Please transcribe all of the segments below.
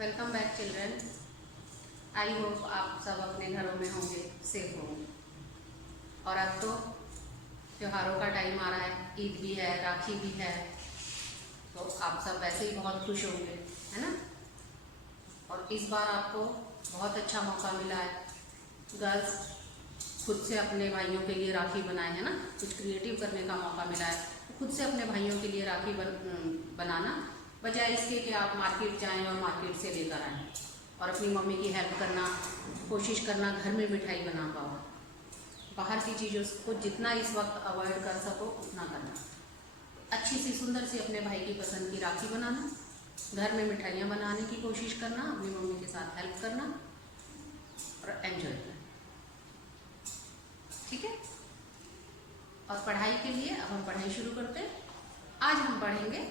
Welcome back children. I hope आप सब अपने घरों में होंगे, सेफ होंगे। और अब तो त्योहारों का टाइम आ रहा है, ईद भी है, राखी भी है, तो आप सब वैसे ही बहुत खुश होंगे, है ना। और इस बार आपको बहुत अच्छा मौका मिला है, गर्ल्स खुद से अपने भाइयों के लिए राखी बनाए, है ना। कुछ क्रिएटिव करने का मौका मिला है, खुद से अपने भाइयों के लिए राखी बनाना, बजाय इसके कि आप मार्केट जाएं और मार्केट से लेकर आएँ और अपनी मम्मी की हेल्प करना, कोशिश करना घर में मिठाई बना पाओ। बाहर की चीज़ों को जितना इस वक्त अवॉइड कर सको उतना करना। अच्छी सी सुंदर सी अपने भाई की पसंद की राखी बनाना, घर में मिठाइयाँ बनाने की कोशिश करना, अपनी मम्मी के साथ हेल्प करना और एंजॉय करना, ठीक है। और पढ़ाई के लिए अब हम पढ़ाई शुरू करते हैं। आज हम पढ़ेंगे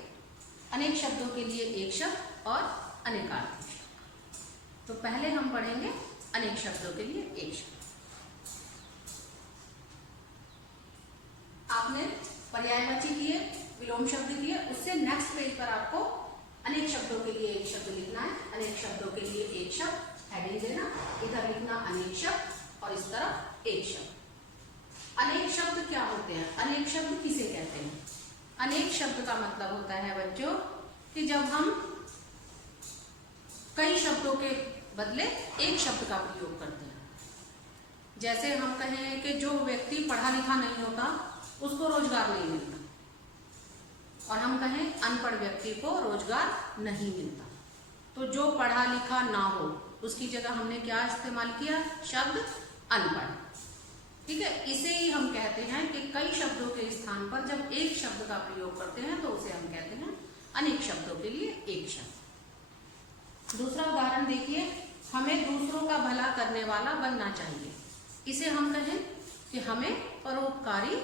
अनेक शब्दों के लिए एक शब्द और अनेकार्थक शब्द। तो पहले हम पढ़ेंगे अनेक शब्दों के लिए एक शब्द। आपने पर्यायवाची किए, विलोम शब्द किए, उससे नेक्स्ट पेज पर आपको अनेक शब्दों के लिए एक शब्द लिखना है। अनेक शब्दों के लिए एक शब्द, हेडिंग देना, इधर लिखना अनेक शब्द और इस तरफ एक शब्द। अनेक शब्द क्या होते हैं? अनेक शब्द किसे कहते हैं? अनेक शब्द का मतलब होता है बच्चों कि जब हम कई शब्दों के बदले एक शब्द का प्रयोग करते हैं। जैसे हम कहें कि जो व्यक्ति पढ़ा लिखा नहीं होता उसको रोजगार नहीं मिलता, और हम कहें अनपढ़ व्यक्ति को रोजगार नहीं मिलता, तो जो पढ़ा लिखा ना हो उसकी जगह हमने क्या इस्तेमाल किया? शब्द अनपढ़, ठीक है। इसे ही हम कहते हैं कि कई शब्दों के स्थान पर जब एक शब्द का प्रयोग करते हैं तो उसे हम कहते हैं अनेक शब्दों के लिए एक शब्द। दूसरा उदाहरण देखिए, हमें दूसरों का भला करने वाला बनना चाहिए। इसे हम कहें कि हमें परोपकारी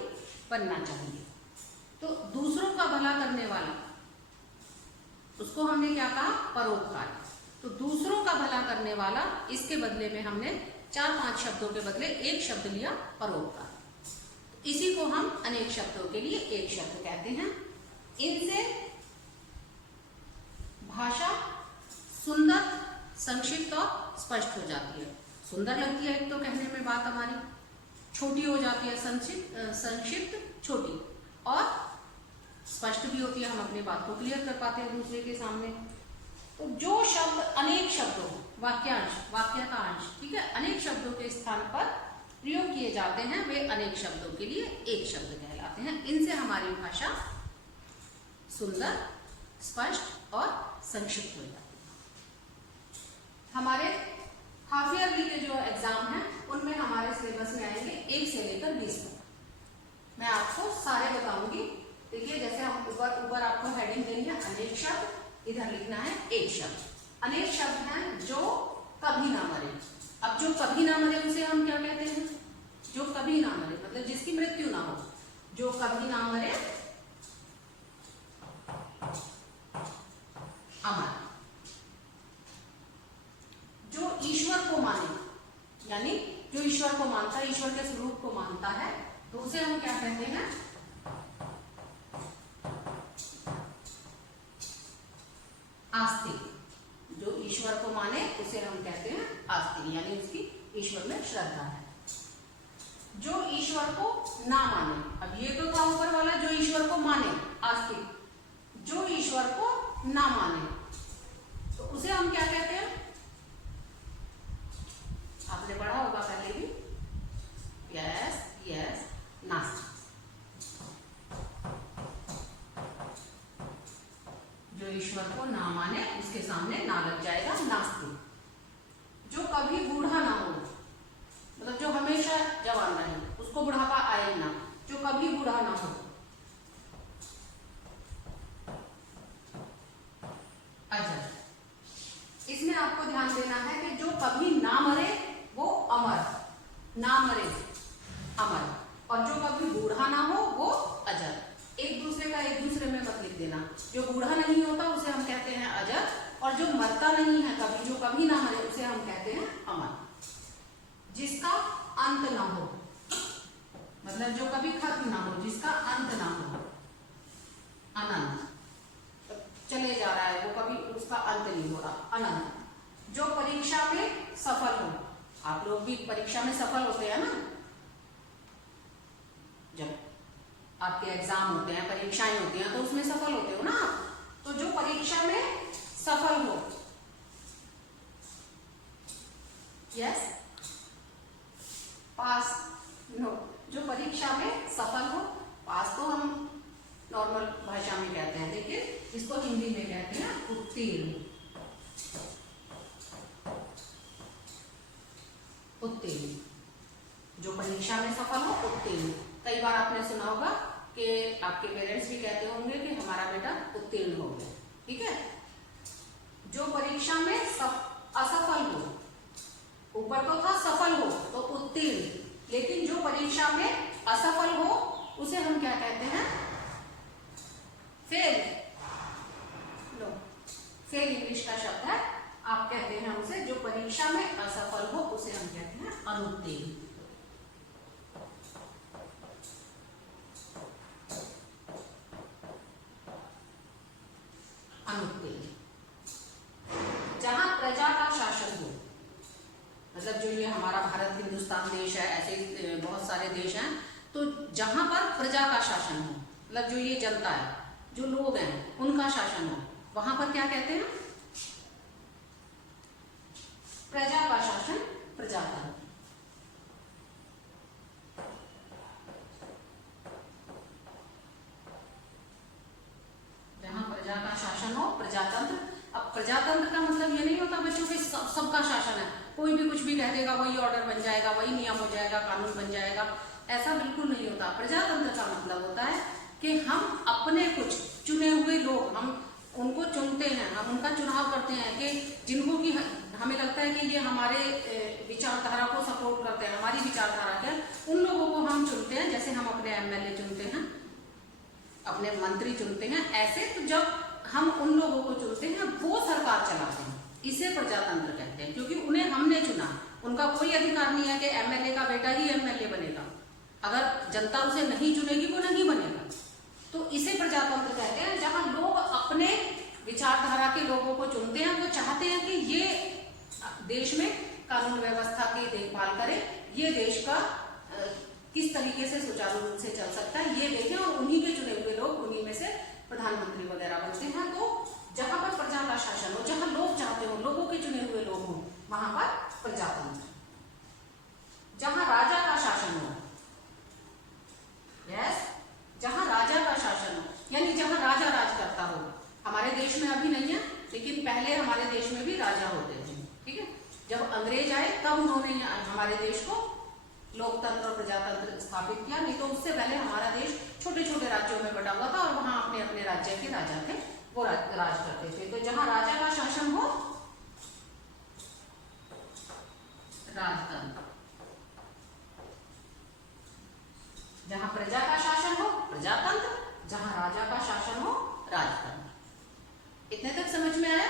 बनना चाहिए। तो दूसरों का भला करने वाला, उसको हमने क्या कहा? परोपकारी। तो दूसरों का भला करने वाला, इसके बदले में हमने 4-5 शब्दों के बदले एक शब्द लिया, परोपकार। तो इसी को हम अनेक शब्दों के लिए एक शब्द कहते हैं। इनसे भाषा सुंदर, संक्षिप्त और स्पष्ट हो जाती है। सुंदर लगती है एक तो कहने में बात हमारी, छोटी हो जाती है, संक्षिप्त छोटी, और स्पष्ट भी होती है, हम अपनी बात को क्लियर कर पाते हैं दूसरे के सामने। तो जो शब्द अनेक शब्द हो, वाक्यांश, वाक्य का अंश, ठीक है, अनेक शब्दों के स्थान पर प्रयोग किए जाते हैं, वे अनेक शब्दों के लिए एक शब्द कहलाते हैं। इनसे हमारी भाषा सुंदर, स्पष्ट और संक्षिप्त हो जाती है। हमारे हाफ ईयरली के जो एग्जाम हैं उनमें हमारे सिलेबस में आएंगे 1 से लेकर 20 तक। मैं आपको सारे बताऊंगी। देखिए, जैसे हम ऊपर आपको हेडिंग देनी है अनेक शब्द, इधर लिखना है एक शब्द। अनेक शब्द हैं जो कभी ना मरे। अब जो कभी ना मरे उसे हम क्या कहते हैं? जो कभी ना मरे मतलब जिसकी मृत्यु ना हो, जो कभी ना मरे, अमर। जो ईश्वर को माने, यानी जो ईश्वर को मानता है, ईश्वर के स्वरूप को मानता है, तो उसे हम क्या कहते हैं? आस्तिक। जो ईश्वर को माने उसे हम कहते हैं आस्तिक, यानी उसकी ईश्वर में श्रद्धा है। जो ईश्वर को ना माने, अब ये तो था ऊपर वाला, जो ईश्वर को माने आस्तिक। जो ईश्वर को ना माने तो उसे हम क्या कहते हैं? आपने पढ़ा होगा पहले भी, यस नास्तिक। जो ईश्वर को ना माने उसके सामने ना लग जाएगा, नास्तिक। जो कभी बूढ़ा ना हो, मतलब जो हमेशा जवान रहे, उसको बुढ़ापा आए ना, जो कभी बूढ़ा ना हो, अजर। इसमें आपको ध्यान देना है कि जो कभी ना मरे वो अमर, ना मरे अमर, और जो कभी बूढ़ा ना हो वो अजर। एक दूसरे का एक दूसरे में मत लिख देना। जो बूढ़ा नहीं होता उसे हम कहते हैं अजर, और जो मरता नहीं है कभी, जो कभी ना मरे, उसे हम कहते हैं अमर। जिसका अंत ना हो, मतलब जो कभी खत्म ना हो, जिसका अंत ना हो, अनंत। चले जा रहा है वो, कभी उसका अंत नहीं हो रहा, अनंत। जो परीक्षा में सफल हो, आप लोग भी परीक्षा में सफल होते हैं ना, जब आपके एग्जाम होते हैं, परीक्षाएं होती हैं, तो उसमें सफल होते हो ना आप। तो जो परीक्षा में सफल हो, यस, पास, नो, जो परीक्षा में सफल हो, पास तो हम नॉर्मल भाषा में कहते हैं, लेकिन इसको हिंदी में कहते हैं उत्तीर्ण। उत्तीर्ण, जो परीक्षा में सफल हो, उत्तीर्ण। कई बार आपने सुना होगा कि आपके पेरेंट्स भी कहते होंगे कि हमारा बेटा उत्तीर्ण हो गया, ठीक है। जो परीक्षा में असफल हो, ऊपर तो था सफल हो तो उत्तीर्ण, लेकिन जो परीक्षा में असफल हो उसे हम क्या कहते हैं? फेल। लो, फेल इंग्लिश का शब्द है, आप कहते हैं उसे, जो परीक्षा में असफल हो उसे हम कहते हैं अनुत्तीर्ण। अनुत्तीर्ण। जहां प्रजा का शासन हो, मतलब जो ये हमारा भारत हिंदुस्तान देश है, ऐसे बहुत सारे देश हैं, तो जहां पर प्रजा का शासन हो, मतलब जो ये जनता है, जो लोग हैं, उनका शासन हो, वहां पर क्या कहते हैं? प्रजा का शासन, प्रजातंत्र। जहां प्रजा का शासन हो, प्रजातंत्र। अब प्रजातंत्र का मतलब ये नहीं होता बच्चों के सबका शासन है, कोई भी कुछ भी कह देगा, वही ऑर्डर बन जाएगा, वही नियम हो जाएगा, कानून बन जाएगा, ऐसा बिल्कुल नहीं होता। प्रजातंत्र का मतलब होता है कि हम अपने कुछ चुने हुए लोग, हम उनको चुनते हैं, हम उनका चुनाव करते हैं कि जिनको कि हमें लगता है कि ये हमारे विचारधारा को सपोर्ट करते हैं, हमारी विचारधारा के, उन लोगों को हम चुनते हैं। जैसे हम अपने एमएलए चुनते हैं, अपने मंत्री चुनते हैं, ऐसे तो जब हम उन लोगों को चुनते हैं वो सरकार चलाते हैं, इसे प्रजातंत्र कहते हैं, क्योंकि उन्हें हमने चुना। उनका कोई अधिकार नहीं है कि एमएलए का बेटा ही एमएलए बनेगा, अगर जनता उसे नहीं चुनेगी वो नहीं बनेगा। तो इसे प्रजातंत्र कहते हैं, जहां लोग अपने विचारधारा के लोगों को चुनते हैं, वो चाहते हैं कि ये देश में कानून व्यवस्था की देखभाल करे, ये देश का किस तरीके से सुचारू रूप से चल सकता है ये देखें, और उन्हीं के चुने हुए लोग, उन्हीं में से प्रधानमंत्री वगैरह बनते हैं। तो जहां पर प्रजा का शासन हो, जहां लोग चाहते हो, लोगों के चुने हुए लोग हों, वहां पर प्रजातंत्र। जहां राजा का शासन हो, यस, जहां राजा का शासन हो, यानी जहां राजा राज करता हो। हमारे देश में अभी नहीं है, लेकिन पहले हमारे देश में भी राजा होते थे, ठीक है। जब अंग्रेज आए तब उन्होंने हमारे देश को लोकतंत्र और प्रजातंत्र स्थापित किया, नहीं तो उससे पहले हमारा देश छोटे छोटे राज्यों में बटा हुआ था और वहां अपने अपने राज्य के राजा थे, वो राज करते थे। तो जहां राजा का शासन हो, राजतंत्र। जहां प्रजा का शासन हो, प्रजातंत्र। जहां राजा का शासन हो, राजतंत्र। इतने तक समझ में आया?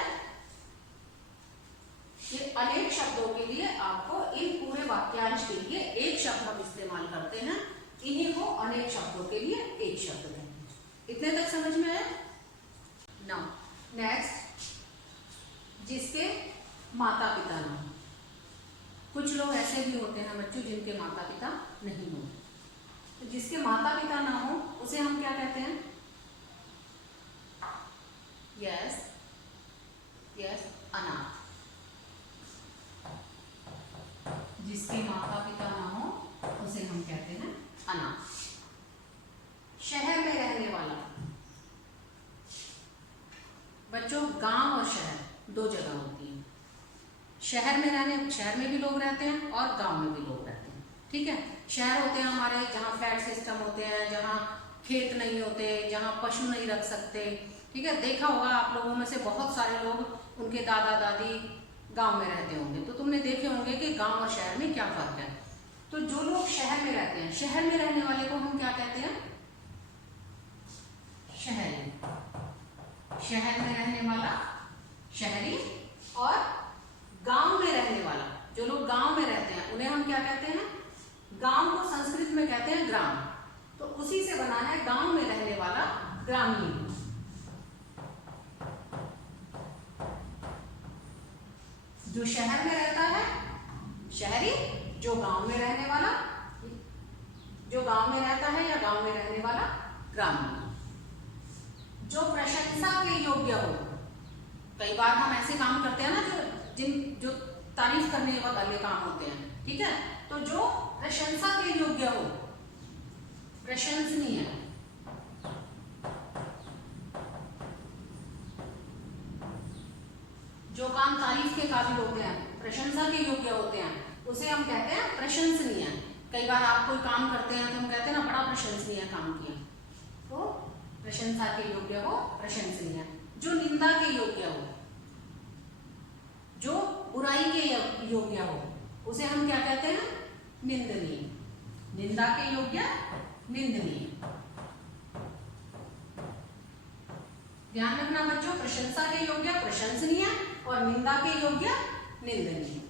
ये अनेक शब्दों के लिए आपको, इन पूरे वाक्यांश के लिए एक शब्द हम इस्तेमाल करते हैं, इन्हीं को अनेक शब्दों के लिए एक शब्द कहते हैं। इतने तक समझ में आया? नाउ नेक्स्ट, जिसके माता पिता ना हो। कुछ लोग ऐसे भी होते हैं बच्चों जिनके माता पिता नहीं होते, तो जिसके माता पिता ना हो उसे हम क्या कहते हैं? यस, यस, अनाथ। जिसके माता पिता ना हो उसे हम कहते हैं अनाथ। शहर में रहने वाला, बच्चों गांव और शहर दो जगह होती है। शहर में भी लोग रहते हैं और गांव में भी लोग रहते हैं, ठीक है। शहर होते हैं हमारे जहाँ फ्लैट सिस्टम होते हैं, जहाँ खेत नहीं होते, जहाँ पशु नहीं रख सकते, ठीक है। देखा होगा आप लोगों में से बहुत सारे लोग, उनके दादा दादी गांव में रहते होंगे, तो तुमने देखे होंगे कि गांव और शहर में क्या फर्क है। तो जो लोग शहर में रहते हैं, शहर में रहने वाले को हम क्या कहते हैं? शहरी। शहर में रहने वाला शहरी, और गांव में रहने वाला, जो लोग गांव में रहते हैं उन्हें हम क्या कहते हैं? गांव को संस्कृत में कहते हैं ग्राम, तो उसी से बना है गांव में रहने वाला ग्रामीण। जो शहर में रहता है शहरी, जो गांव में रहने वाला, जो गांव में रहता है या गांव में रहने वाला ग्रामीण। जो प्रशंसा के योग्य हो, कई बार हम ऐसे काम करते हैं ना जो तारीफ करने वाले काम होते हैं, ठीक है, तो जो प्रशंसा के योग्य हो, प्रशंसनीय, जो काम तारीफ के काबिल होते हैं, प्रशंसा के योग्य होते हैं, उसे हम कहते हैं प्रशंसनीय। कई बार आप कोई काम करते हैं तो हम कहते हैं ना बड़ा प्रशंसनीय काम किया, तो प्रशंसा के योग्य हो, प्रशंसनीय। जो निंदा के योग्य हो, जो बुराई के योग्य हो, उसे हम क्या कहते हैं? निंदनीय। निंदा के योग्य निंदनीय। ध्यान रखना बच्चों, प्रशंसा के योग्य प्रशंसनीय और निंदा के योग्य निंदनीय।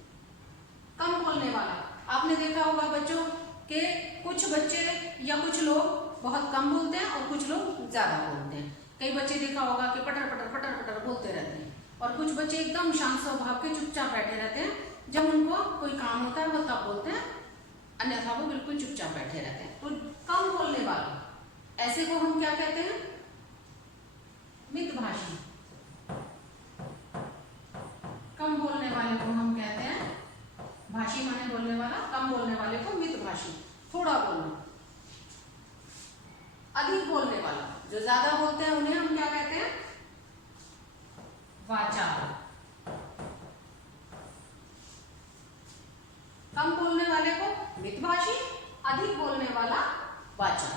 कम बोलने वाला, आपने देखा होगा बच्चों कि कुछ बच्चे या कुछ लोग बहुत कम बोलते हैं और कुछ लोग ज्यादा बोलते हैं। कई बच्चे देखा होगा कि पटर पटर पटर पटर बोलते रहते हैं और कुछ बच्चे एकदम शांत स्वभाव के चुपचाप बैठे रहते हैं। जब उनको कोई काम होता है वो तब बोलते हैं, अन्यथा वो बिल्कुल चुपचाप बैठे रहते हैं। तो कम बोलने वाले, ऐसे को हम क्या कहते हैं? मितभाषी। कम बोलने वाले को हम कहते हैं, भाषी माने बोलने वाला, कम बोलने वाले को मितभाषी, थोड़ा बोलना। अधिक बोलने वाला, जो ज्यादा बोलते हैं उन्हें हम क्या कहते हैं? वाचाल। कम बोलने वाले को मितभाषी, अधिक बोलने वाला वाचाल।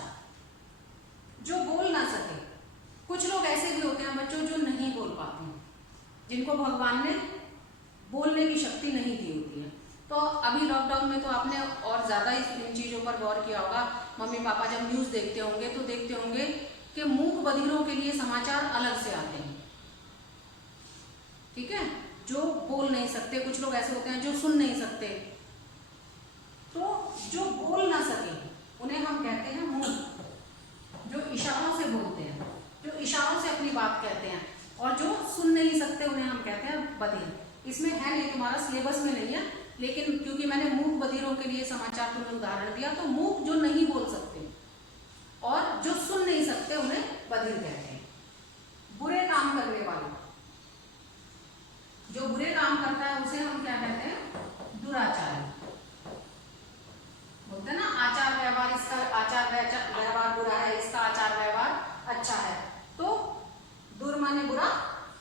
जो बोल ना सके, कुछ लोग ऐसे भी होते हैं बच्चों जो नहीं बोल पाते हैं, जिनको भगवान ने बोलने की शक्ति नहीं दी होती है। तो अभी लॉकडाउन में तो आपने और ज्यादा इन चीजों पर गौर किया होगा। मम्मी पापा जब न्यूज देखते होंगे तो देखते होंगे कि मूक बधिरों के लिए समाचार अलग से आते हैं, ठीक है, जो बोल नहीं सकते। कुछ लोग ऐसे होते हैं जो सुन नहीं सकते, तो जो बोल ना सके उन्हें हम कहते हैं मूक। जो इशारों से बोलते हैं, जो इशारों से अपनी बात कहते हैं, और जो सुन नहीं सकते उन्हें हम कहते हैं बधिर। इसमें है नहीं, तुम्हारा सिलेबस में नहीं है, लेकिन क्योंकि मैंने मूक बधिरों के लिए समाचार तुम्हें उदाहरण दिया, तो मूक जो नहीं बोल सकते और जो सुन नहीं सकते उन्हें बधिर कहते हैं। बुरे काम करने वाला, जो बुरे काम करता है उसे हम क्या कहते हैं? दुराचारी। बोलते हैं ना आचार व्यवहार, इसका आचार व्यवहार बुरा है, इसका आचार व्यवहार अच्छा है। तो दुर माने बुरा,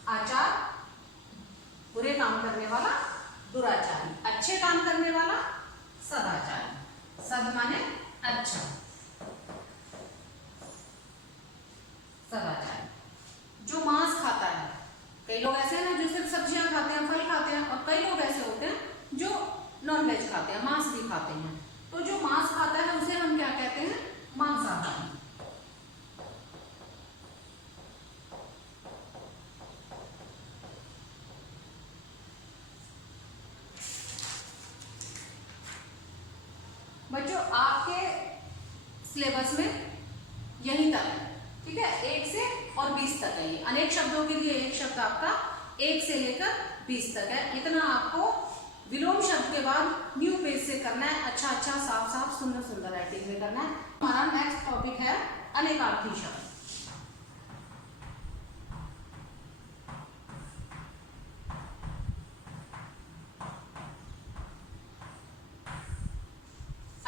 आचार बुरे काम करने वाला दुराचारी, अच्छे काम करने वाला सदाचारी। सद माने अच्छा, सदाचारी। जो मांस खाता है, कई लोग ऐसे हैं ना जो सिर्फ सब्जियां खाते हैं, फल खाते हैं, और कई लोग ऐसे होते हैं जो नॉनवेज खाते हैं, मांस भी खाते हैं। तो जो मांस खाता है उसे हम क्या कहते हैं? मांसाहारी। बच्चों आपके सिलेबस में यहीं तक है, ठीक है, 1 से और 20 तक है। ये अनेक शब्दों के लिए एक शब्द आपका 1 से लेकर 20 तक है। इतना आपको विलोम शब्द के बाद न्यू पेज से करना है, अच्छा अच्छा साफ साफ सुंदर सुंदर राइटिंग में करना है। हमारा नेक्स्ट टॉपिक है अनेकार्थी शब्द।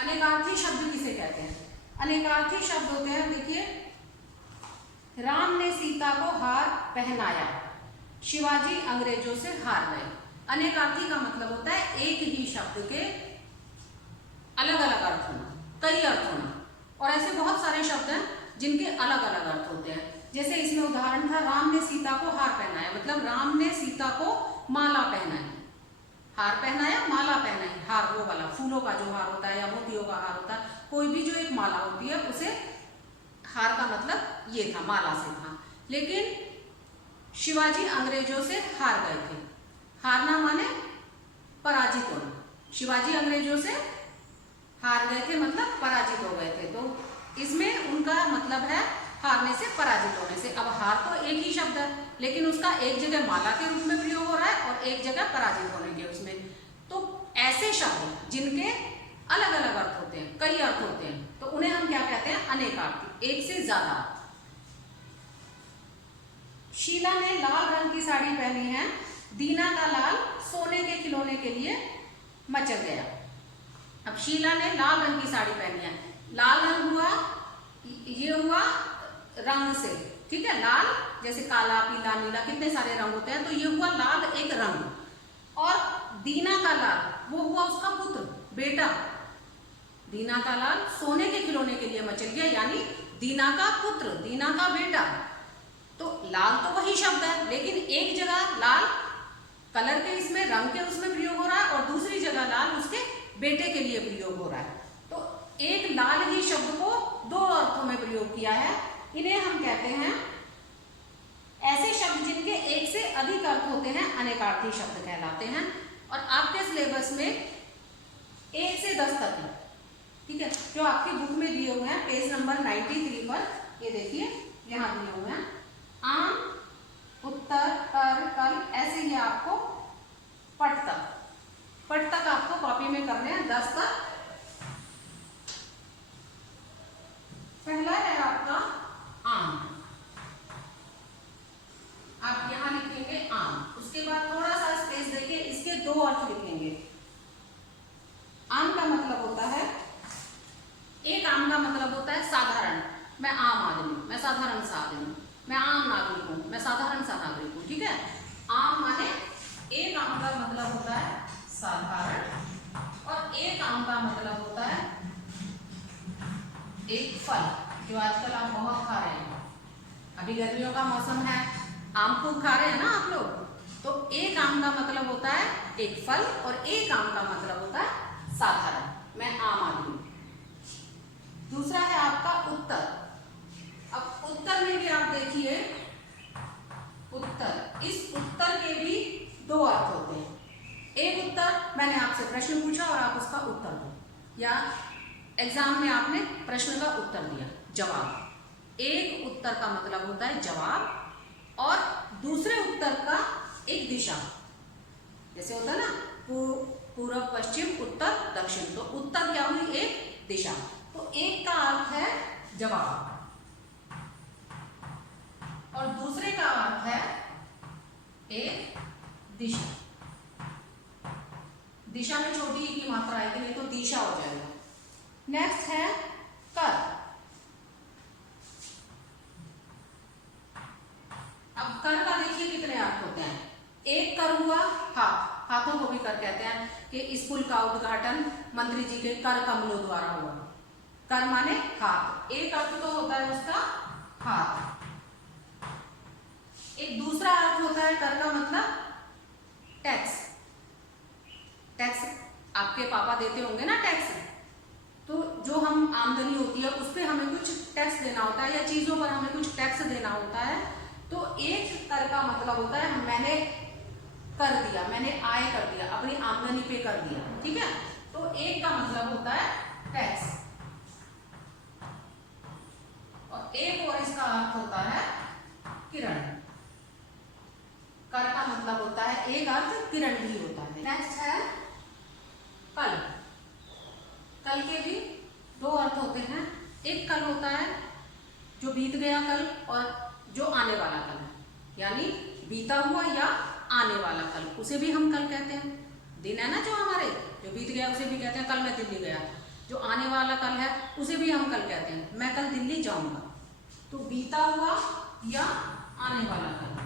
अनेकार्थी शब्द किसे कहते हैं? अनेकार्थी शब्द होते हैं, देखिए, राम ने सीता को हार पहनाया, शिवाजी अंग्रेजों से हार गए। अनेकार्थी का मतलब होता है एक ही शब्द के अलग अलग अर्थ होना, कई अर्थ होना। और ऐसे बहुत सारे शब्द हैं जिनके अलग अलग अर्थ होते हैं। जैसे इसमें उदाहरण था, राम ने सीता को हार पहनाया, मतलब राम ने सीता को माला पहनाई। हार पहनाया, माला पहनाई। हार वो वाला फूलों का जो हार होता है या मोतियों का हार होता है, कोई भी जो एक माला होती है उसे हार का मतलब ये था, माला से था। लेकिन शिवाजी अंग्रेजों से हार गए थे। हारना माने पराजित होना। शिवाजी अंग्रेजों से हार गए थे मतलब पराजित हो गए थे। तो इसमें उनका मतलब है हारने से, पराजित होने से। अब हार तो एक ही शब्द है, लेकिन उसका एक जगह माला के रूप में प्रयोग हो रहा है और एक जगह पराजित होने के उसमें। तो ऐसे शब्द जिनके अलग अलग अर्थ होते हैं, कई अर्थ होते हैं, तो उन्हें हम क्या कहते हैं? अनेकार्थी, एक से ज्यादा। शीला ने लाल रंग की साड़ी पहनी है, दीना का लाल सोने के खिलौने के लिए मचल गया। अब शीला ने लाल रंग की साड़ी पहनी है, लाल रंग हुआ, ये हुआ रंग से, ठीक है, लाल जैसे काला, पीला, नीला, कितने सारे रंग होते हैं, तो ये हुआ लाल एक रंग। और दीना का लाल वो हुआ उसका पुत्र, बेटा। दीना का लाल सोने के खिलौने के लिए मचल गया, यानी दीना का पुत्र, दीना का बेटा। तो लाल तो वही शब्द है, लेकिन एक जगह लाल कलर के इसमें रंग के उसमें प्रयोग हो रहा है और दूसरी जगह लाल उसके बेटे के लिए प्रयोग हो रहा है। तो एक लाल ही शब्द को दो अर्थों में प्रयोग किया है। इन्हें हम कहते हैं ऐसे शब्द जिनके एक से अधिक अर्थ होते हैं, अनेकार्थी शब्द कहलाते हैं। और आपके सिलेबस में 1 से 10 तक है, ठीक है, जो आपकी बुक में दिए हुए हैं पेज नंबर 93 पर, ये देखिए यहाँ दिए हुए हैं। आम, उत्तर, कर, कल, ऐसे ही आपको पट तक आपको कॉपी में करने हैं, 10 तक। पहला है आपका आम, आप यहां लिखेंगे आम, उसके बाद थोड़ा सा स्पेस देके इसके दो अर्थ लिखेंगे। आम का मतलब होता है, एक आम का मतलब होता है साधारण, मैं आम आदमी, मैं साधारण सा आदमी, मैं आम नागरिक हूं, मैं साधारण सा नागरिक हूं, ठीक है। आम माने एक आम का मतलब होता है साधारण, और एक आम का मतलब होता है एक फल, जो आजकल आप बहुत खा रहे हैं। अभी गर्मियों का मौसम है, आम खूब खा रहे हैं ना आप लोग, तो एक आम का मतलब होता है एक फल और एक आम का मतलब होता है साधारण, मैं आम आदमी। दूसरा है आपका उत्तर। अब उत्तर में भी आप देखिए, उत्तर, इस उत्तर के भी दो अर्थ होते हैं। एक उत्तर, मैंने आपसे प्रश्न पूछा और आप उसका उत्तर दो, या एग्जाम में आपने प्रश्न का उत्तर दिया, जवाब। एक उत्तर का मतलब होता है जवाब, और दूसरे उत्तर का एक दिशा, जैसे होता है ना पूर्व, पश्चिम, उत्तर, दक्षिण, तो उत्तर क्या हुई? एक दिशा। तो एक का अर्थ है जवाब और दूसरे का अर्थ है एक दिशा। दिशा में छोटी की मात्रा आएगी, नहीं तो दिशा हो जाएगा। नेक्स्ट है कर। अब कर का देखिए कितने अर्थ होते हैं। एक कर हुआ हाथ, हाथों को भी कर कहते हैं, कि स्कूल का उद्घाटन मंत्री जी के कर कमलों द्वारा हुआ। कर माने हाथ, एक अर्थ तो होता है उसका हाथ। एक दूसरा अर्थ होता है कर का मतलब टैक्स। टैक्स आपके पापा देते होंगे ना टैक्स, तो जो हम आमदनी होती है उस पर हमें कुछ टैक्स देना होता है, या चीजों पर हमें कुछ टैक्स देना होता है। तो एक कर का मतलब होता है मैंने कर दिया, मैंने आय कर दिया, अपनी आमदनी पे कर दिया, ठीक है। तो एक का मतलब होता है टैक्स, और एक और इसका अर्थ होता है किरण। कर का मतलब होता है एक अर्थ, किरण भी होता है। नेक्स्ट है कल। कल के भी दो अर्थ होते हैं। एक कल होता है जो बीत गया कल, और जो आने वाला कल है, यानी बीता हुआ या आने वाला कल, उसे भी हम कल कहते हैं। दिन है ना जो हमारे, जो बीत गया उसे भी कहते हैं कल मैं दिल्ली गया। जो आने वाला कल है उसे भी हम कल कहते हैं, मैं कल दिल्ली जाऊंगा। तो बीता हुआ या आने वाला कल।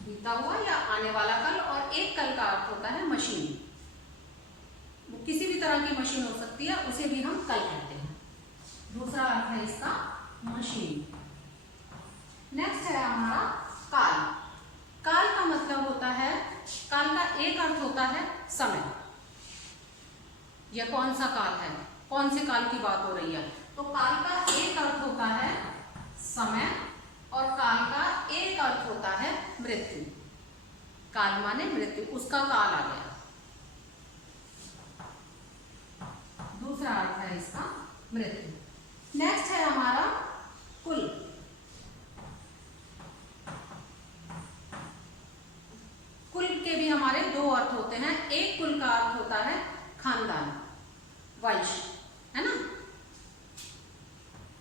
बीता हुआ या आने वाला कल। और एक कल का अर्थ होता है मशीन, किसी भी तरह की मशीन हो सकती है, उसे भी हम कल कहते हैं। दूसरा अर्थ है इसका मशीन। नेक्स्ट है हमारा काल। काल का मतलब होता है, काल का एक अर्थ होता है समय। यह कौन सा काल है, कौन से काल की बात हो रही है, तो काल का एक अर्थ होता है समय, और काल का एक अर्थ होता है मृत्यु। काल माने मृत्यु, उसका काल आ गया। दूसरा अर्थ है इसका मृत्यु। नेक्स्ट है हमारा कुल। कुल के भी हमारे दो अर्थ होते हैं। एक कुल का अर्थ होता है खानदान, वंश, है ना।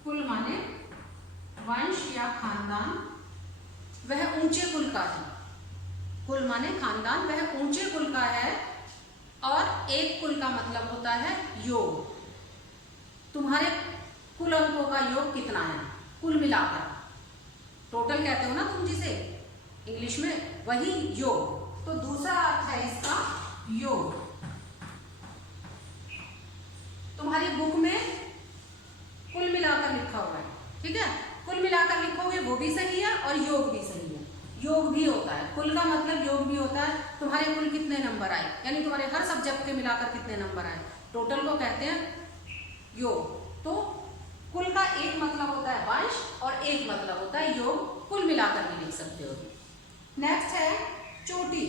कुल माने वंश या खानदान, वह ऊंचे कुल का है। कुल माने खानदान, वह ऊंचे कुल का है। और एक कुल का मतलब होता है योग, तुम्हारे कुल अंकों का योग कितना है, कुल मिलाकर टोटल कहते हो ना तुम जिसे इंग्लिश में, वही योग। तो दूसरा अर्थ है इसका योग। तुम्हारी बुक में कुल मिलाकर लिखा हुआ है, ठीक है, कुल मिलाकर लिखोगे वो भी सही है और योग भी सही है। योग भी होता है, कुल का मतलब योग भी होता है। तुम्हारे कुल कितने नंबर आए, यानी तुम्हारे हर सब्जेक्ट के मिलाकर कितने नंबर आए, टोटल को कहते हैं योग। तो कुल का एक मतलब होता है वंश और एक मतलब होता है योग, कुल मिलाकर भी लिख सकते हो। नेक्स्ट है चोटी।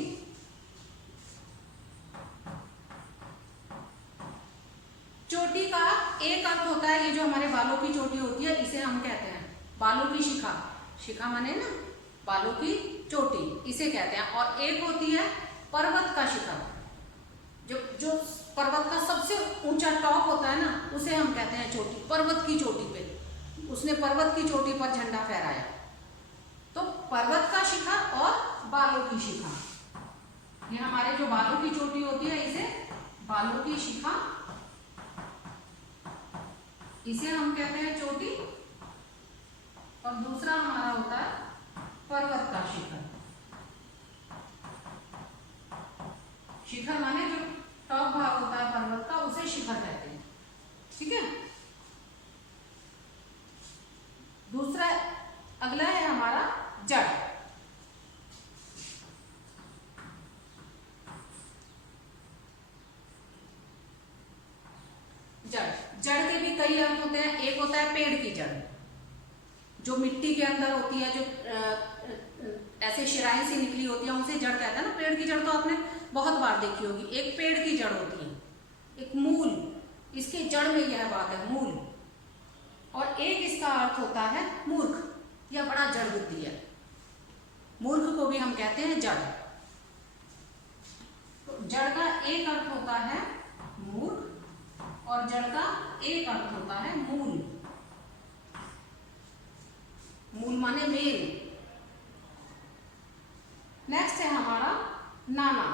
चोटी का एक अर्थ होता है, ये जो हमारे बालों की चोटी होती है इसे हम कहते हैं बालों की शिखा। शिखा माने ना बालों की चोटी, इसे कहते हैं। और एक होती है पर्वत का शिखर, जो पर्वत का सबसे ऊंचा टॉप होता है ना, उसे हम कहते हैं चोटी। पर्वत की चोटी पे उसने पर्वत की चोटी पर झंडा फहराया। तो पर्वत का शिखर और बालों की शिखा, ये हमारे जो बालों की चोटी होती है इसे बालों की शिखा, इसे हम कहते हैं चोटी। और दूसरा हमारा होता है पर्वत का शिखर। शिखर माने जो टॉप भाग होता है पर्वत का, उसे शिखर कहते हैं, ठीक है। दूसरा अगला है हमारा जड़। जड़, जड़ के भी कई अर्थ होते हैं। एक होता है पेड़ की जड़, जो मिट्टी के अंदर होती है, जो ऐसे शिराएं सी निकली होती है, उसे जड़ कहते हैं ना। पेड़ की जड़ तो आपने बहुत बार देखी होगी। एक पेड़ की जड़ होती है, एक मूल, इसके जड़ में यह बात है मूल। और एक इसका अर्थ होता है मूर्ख, या बड़ा जड़ बुद्धि है। मूर्ख को भी हम कहते हैं जड़। तो जड़ का एक अर्थ होता है मूर्ख और जड़ का एक अर्थ होता है मूल। मूल माने मेल। नेक्स्ट है हमारा नाना।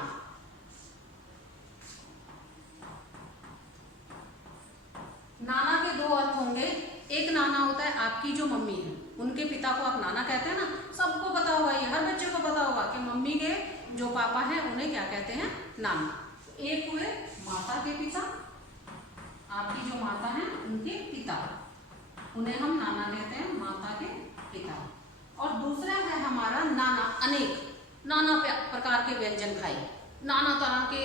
नाना के दो अर्थ होंगे। एक नाना होता है आपकी जो मम्मी है, उनके पिता को आप नाना कहते हैं ना, सबको पता होगा, ये हर बच्चे को पता होगा कि मम्मी के जो पापा हैं उन्हें क्या कहते हैं, नाना। एक हुए माता के पिता, आपकी जो माता हैं उनके पिता, उन्हें हम नाना कहते हैं, माता के पिता। और दूसरा है हमारा नाना, अनेक, नाना प्रकार के व्यंजन खाए, नाना तरह के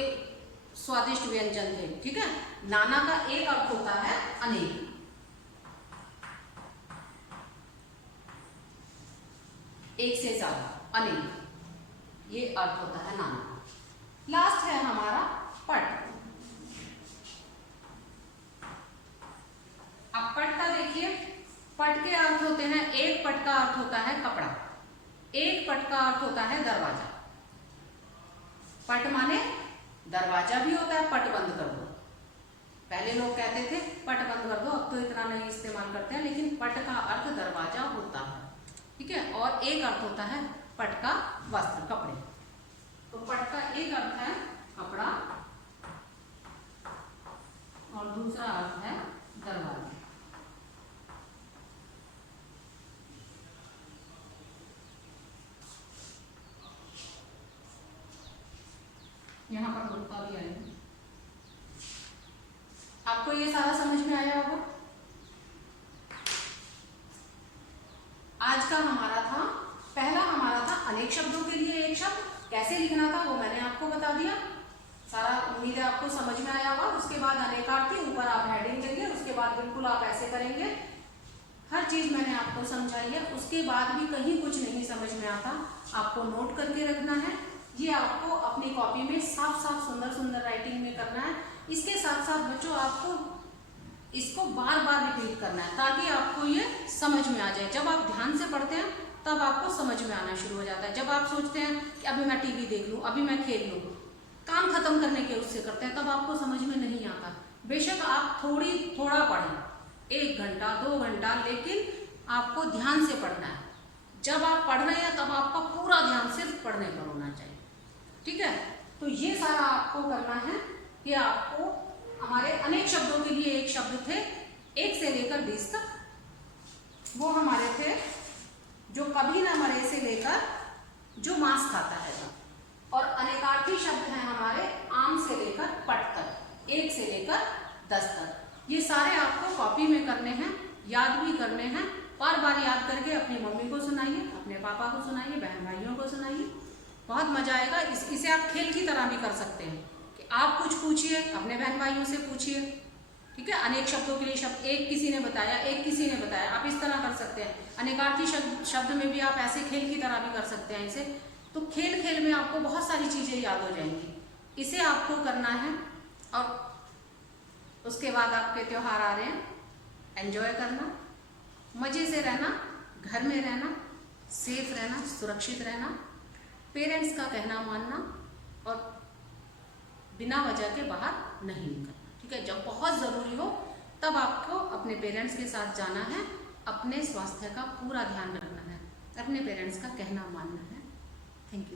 स्वादिष्ट व्यंजन थे, ठीक है। नाना का एक अर्थ होता है अनेक, एक से ज्यादा, अनेक, ये अर्थ होता है नाना। लास्ट है हमारा पट। अब पट का देखिए, पट के अर्थ होते हैं, एक पट का अर्थ होता है कपड़ा, एक पट का अर्थ होता है दरवाजा। पट माने दरवाजा भी होता है, पट बंद कर दो। पहले लोग कहते थे पट बंद कर दो, अब तो इतना नहीं इस्तेमाल करते हैं, लेकिन पट का अर्थ दरवाजा होता है, ठीक है। और एक अर्थ होता है पट का वस्त्र, कपड़े। तो पट का एक अर्थ है कपड़ा और दूसरा अर्थ है दरवाजा। यहाँ पर रुकता भी आएगा। आपको ये सारा समझ में आया होगा। आज का हमारा था, पहला हमारा था अनेक शब्दों के लिए एक शब्द कैसे लिखना था, वो मैंने आपको बता दिया सारा। उम्मीद है आपको समझ में आया होगा। उसके बाद अनेकार्थी, ऊपर आप हेडिंग देंगे, उसके बाद बिल्कुल आप ऐसे करेंगे। हर चीज मैंने आपको समझाई है। उसके बाद भी कहीं कुछ नहीं समझ में आता, आपको नोट करके रखना है। ये आपको अपनी कॉपी में साफ साफ सुंदर सुंदर राइटिंग में करना है। इसके साथ साथ बच्चों आपको इसको बार बार रिपीट करना है ताकि आपको ये समझ में आ जाए। जब आप ध्यान से पढ़ते हैं तब आपको समझ में आना शुरू हो जाता है। जब आप सोचते हैं कि अभी मैं टीवी देख लूँ, अभी मैं खेल लूँ, काम खत्म करने के उससे करते हैं, तब आपको समझ में नहीं आता। बेशक आप थोड़ा पढ़ें, 1 घंटा 2 घंटा, लेकिन आपको ध्यान से पढ़ना है। जब आप पढ़ रहे हैं तब आपका पूरा ध्यान सिर्फ पढ़ने पर होना चाहिए। ठीक है, तो ये सारा आपको करना है कि आपको हमारे अनेक शब्दों के लिए एक शब्द थे 1 से लेकर 20 तक, वो हमारे थे जो कभी न मरे से लेकर जो मांस खाता है, और अनेकार्थी शब्द हैं हमारे आम से लेकर पट तक, 1 से लेकर 10 तक। ये सारे आपको कॉपी में करने हैं, याद भी करने हैं। बार बार याद करके अपनी मम्मी को सुनाइए, अपने पापा को सुनाइए, बहन भाइयों को सुनाइए, बहुत मजा आएगा। इसे आप खेल की तरह भी कर सकते हैं कि आप कुछ पूछिए, अपने बहन भाइयों से पूछिए। ठीक है, अनेक शब्दों के लिए शब्द एक किसी ने बताया, एक किसी ने बताया, आप इस तरह कर सकते हैं। अनेकार्थी शब्द में भी आप ऐसे खेल की तरह भी कर सकते हैं इसे। तो खेल खेल में आपको बहुत सारी चीज़ें याद हो जाएंगी। इसे आपको करना है, और उसके बाद आपके त्यौहार आ रहे हैं, एंजॉय करना, मज़े से रहना, घर में रहना, सेफ रहना, सुरक्षित रहना, पेरेंट्स का कहना मानना, और बिना वजह के बाहर नहीं निकलना। ठीक है, जब बहुत ज़रूरी हो तब आपको अपने पेरेंट्स के साथ जाना है, अपने स्वास्थ्य का पूरा ध्यान रखना है, अपने पेरेंट्स का कहना मानना है। Thank you.